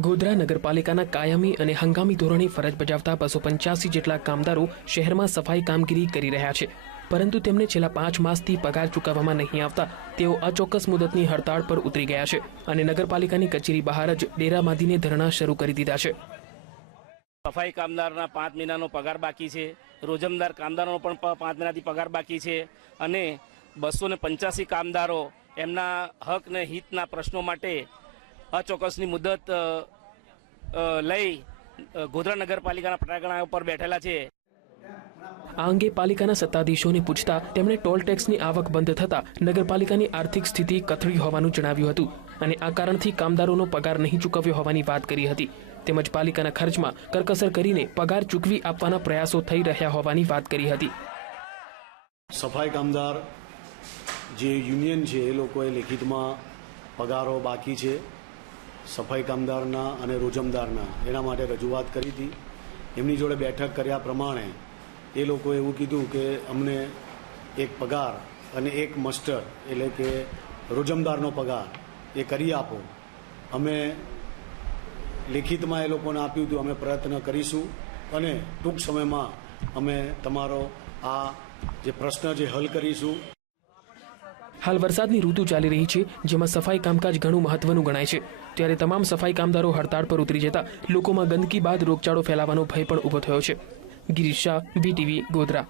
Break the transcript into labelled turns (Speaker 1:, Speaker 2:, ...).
Speaker 1: ગોધરા નગરપાલિકાના કાયમી અને હંગામી ધોરણે ફરજ બજાવતા બસો પંચ્યાસી જેટલા કામદારો શહેરમાં સફાઈ કામગીરી કરી રહ્યા છે. પરંતુ તેમને છેલ્લા પાંચ માસથી પગાર ચૂકવવામાં નહીં આવતા તેઓ અચોક્કસ મુદતની હડતાળ પર ઉતરી ગયા છે અને નગરપાલિકાની કચેરી બહાર જ ડેરા બાંધીને ધરણા શરૂ કરી દીધા છે.
Speaker 2: સફાઈ કામદારના પાંચ મહિનાનો પગાર બાકી છે. રોજમદાર કામદારોનો પણ પાંચ મહિનાથી પગાર બાકી છે. અને બસો ને પંચ્યાસી કામદારો એમના હક ને હિતના પ્રશ્નો માટે અચોક્કસની મુદત અ, અ, લઈ ગોધરા નગરપાલિકાના પટાગણા ઉપર બેઠેલા છે.
Speaker 1: આ અંગે પાલિકાના સત્તાધીશોને પૂછતા તેમણે ટોલ ટેક્સની આવક બંધ થતા નગરપાલિકાની આર્થિક સ્થિતિ કથળી હોવાનું જણાવ્યું હતું અને આ કારણથી કામદારોનો પગાર નહીં ચૂકવ્યો હોવાની વાત કરી હતી. તેમજ પાલિકાના ખર્ચમાં કરકસર કરીને પગાર ચૂકવી આપવાના પ્રયાસો થઈ રહ્યા હોવાની વાત કરી હતી.
Speaker 3: સફાઈ કામદાર જે યુનિયન છે એ લોકોએ લેખિતમાં પગારો બાકી છે. સફાઈ કામદારના અને રોજમદારના એના માટે રજૂઆત કરી હતી. એમની જોડે બેઠક કર્યા પ્રમાણે એ લોકોએ એવું કીધું કે અમને એક પગાર અને એક મસ્ટર એટલે કે રોજમદારનો પગાર એ કરી આપો. અમે લેખિતમાં એ લોકોને આપ્યું હતું, અમે પ્રયત્ન કરીશું અને ટૂંક સમયમાં અમે તમારો આ જે પ્રશ્ન જે હલ કરીશું.
Speaker 1: હાલ વરસાદની ઋતુ ચાલી રહી છે, જેમાં સફાઈ કામકાજ ઘણું મહત્વનું ગણાય છે. ત્યારે તમામ સફાઈ કામદારો હડતાળ પર ઉતરી જતા લોકોમાં ગંદકી બાદ રોગચાળો ફેલાવાનો ભય પણ ઊભો થયો છે. ગિરીશ શાહ બીટીવી ગોધરા.